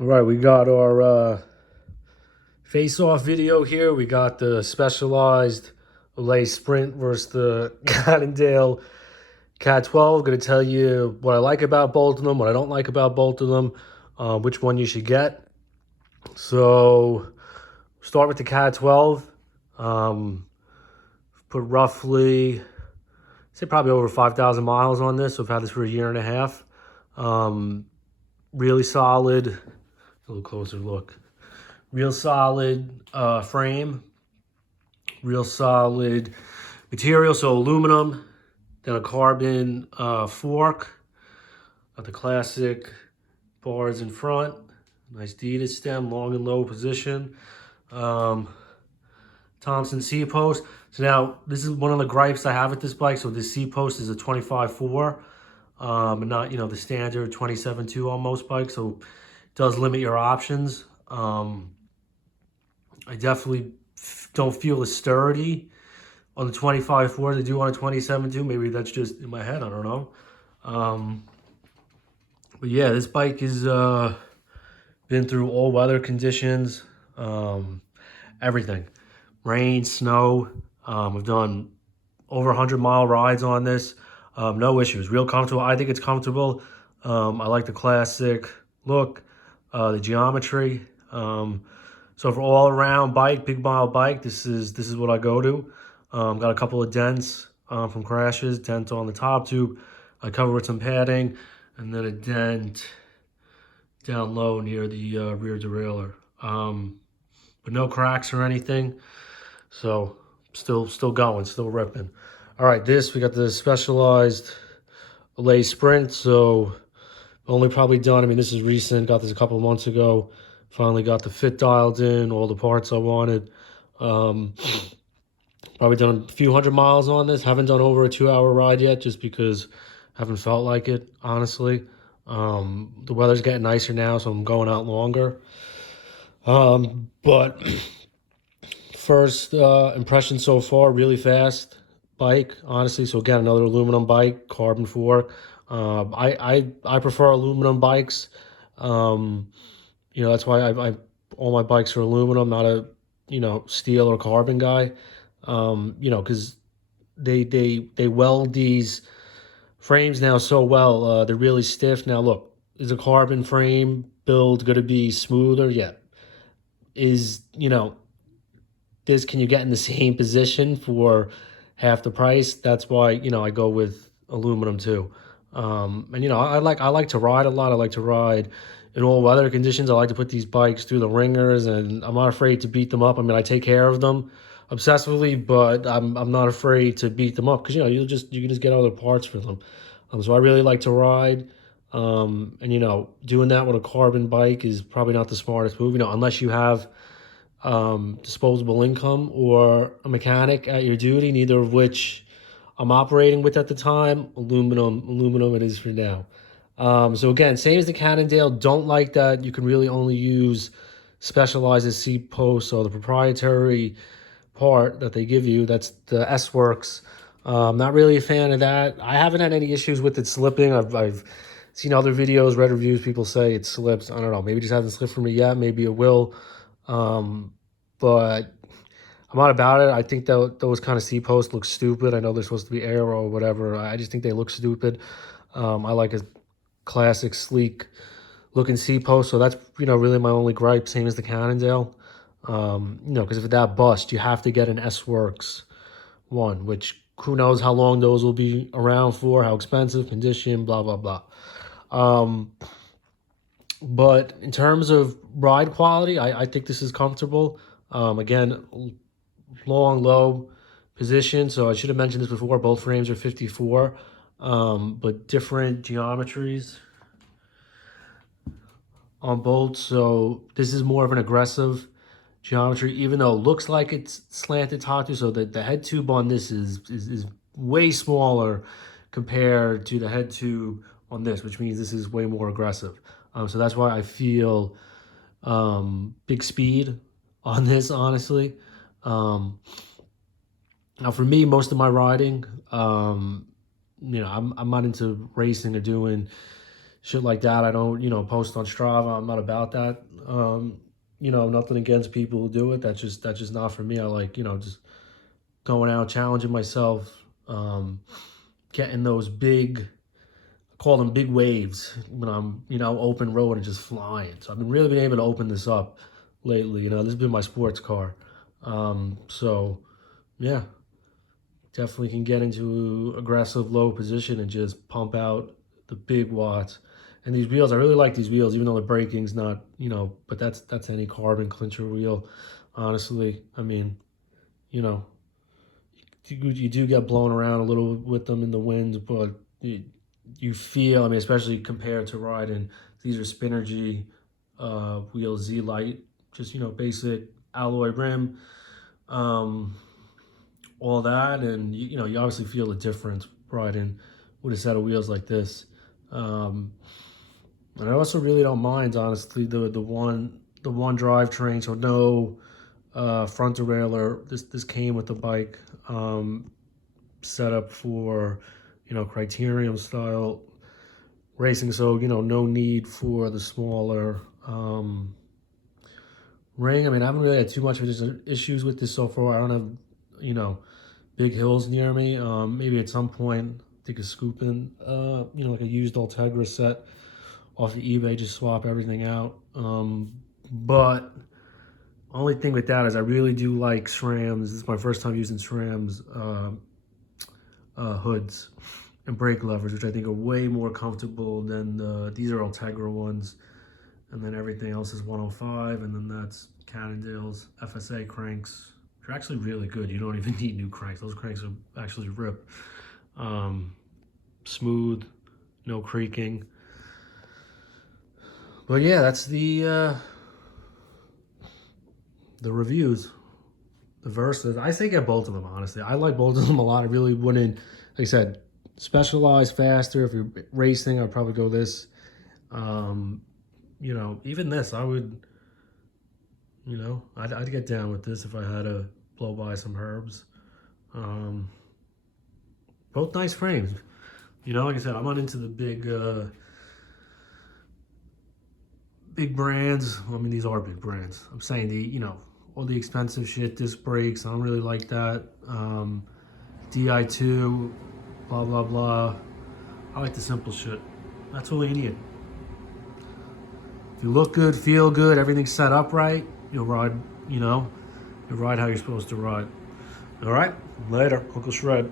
All right, we got our face-off video here. We got the Specialized Allez Sprint versus the Cannondale Caad 12. Going to tell you what I like about both of them, what I don't like about both of them, which one you should get. So, start with the Caad 12. Put roughly, say probably over 5,000 miles on this. So I've had this for a year and a half. Really solid. A little closer look. Real solid frame, real solid material, so aluminum, then a carbon fork, got the classic bars in front, nice deeded stem, long and low position, Thompson C-post. So now, this is one of the gripes I have with this bike, so this C-post is a 25.4, and not, the standard 27.2 on most bikes, so it does limit your options. I definitely don't feel as sturdy on the 25.4 as I do on a 27.2. Maybe that's just in my head. I don't know. But yeah, this bike has been through all weather conditions, everything. Rain, snow. I've done over 100-mile rides on this. No issues. Real comfortable. I think it's comfortable. I like the classic look, the geometry. So for all around bike, big mile bike, this is what I go to. Got a couple of dents from crashes, dent on the top tube. I cover with some padding, and then a dent down low near the rear derailleur. But no cracks or anything. So still going, still ripping. All right, we got the Specialized Allez Sprint. So only probably done, I mean, this is recent, got this a couple of months ago. Finally got the fit dialed in, all the parts I wanted. Probably done a few 100 miles on this. Haven't done over a 2-hour ride yet just because I haven't felt like it, honestly. The weather's getting nicer now, so I'm going out longer. But first impression so far, really fast bike, honestly. So again, another aluminum bike, carbon fork. I prefer aluminum bikes. That's why I all my bikes are aluminum, not a steel or carbon guy. Because they weld these frames now so well. They're really stiff. Now look, is a carbon frame build going to be smoother? Yeah. Is this, can you get in the same position for half the price? That's why I go with aluminum too. And I like to ride a lot. I like to ride in all weather conditions. I like to put these bikes through the ringers, and I'm not afraid to beat them up. I mean, I take care of them obsessively, but I'm not afraid to beat them up because you can just get other parts for them. So I really like to ride. And doing that with a carbon bike is probably not the smartest move. Unless you have disposable income or a mechanic at your duty, neither of which I'm operating with at the time. Aluminum it is for now. So again, same as the Cannondale, don't like that you can really only use Specialized seat posts or the proprietary part that they give you. That's the S-Works. Not really a fan of that. I haven't had any issues with it slipping. I've seen other videos, read reviews, people say it slips. I don't know. Maybe it just hasn't slipped for me yet. Maybe it will. But I'm not about it. I think that those kind of C-posts look stupid. I know they're supposed to be aero or whatever. I just think they look stupid. I like a classic, sleek looking C-post. So that's, really my only gripe, same as the Cannondale. Because if that bust, you have to get an S-Works one, which who knows how long those will be around for, how expensive, condition, blah, blah, blah. But in terms of ride quality, I think this is comfortable. Again, long, low position. So I should have mentioned this before. Both frames are 54, but different geometries on both. So this is more of an aggressive geometry, even though it looks like it's slanted top tube. So the head tube on this is way smaller compared to the head tube on this, which means this is way more aggressive. So that's why I feel big speed on this, honestly. Now for me, most of my riding, I'm not into racing or doing shit like that. I don't, post on Strava. I'm not about that. Nothing against people who do it. That's just not for me. I like, just going out, challenging myself, getting those big, I call them big waves when I'm, open road and just flying. So I've been really been able to open this up lately. This has been my sports car. So yeah, definitely can get into aggressive low position and just pump out the big watts. And these wheels, I really like these wheels, even though the braking's not, but that's any carbon clincher wheel, honestly. I mean, you know, you do get blown around a little with them in the wind, but you feel, I mean, especially compared to riding, these are Spinergy wheels, Z Light, just, basic alloy rim, all that. And, you obviously feel the difference riding with a set of wheels like this. And I also really don't mind, honestly, the one drivetrain, so no front derailleur. This came with the bike, set up for criterium style racing, so no need for the smaller ring. I mean, I haven't really had too much issues with this so far. I don't have big hills near me. Maybe at some point take a scoop in like a used Ultegra set off of eBay, just swap everything out. But only thing with that is I really do like SRAMs. This is my first time using SRAMs hoods and brake levers, which I think are way more comfortable than these are Ultegra ones. And then everything else is 105, and then that's Cannondale's FSA cranks. They're actually really good. You don't even need new cranks. Those cranks are actually ripped. Smooth, no creaking. But yeah, that's the reviews, the verses. I say get both of them, honestly. I like both of them a lot. I really wouldn't, like I said, specialize faster. If you're racing, I'd probably go this. Even this, I would, I'd get down with this if I had to blow by some herbs. Both nice frames. Like I said, I'm not into the big brands. I mean, these are big brands. I'm saying all the expensive shit, disc brakes, I don't really like that. DI2, blah, blah, blah. I like the simple shit. That's all you need. If you look good, feel good, everything's set up right, you'll ride, you'll ride how you're supposed to ride. All right, later, Uncle Shred.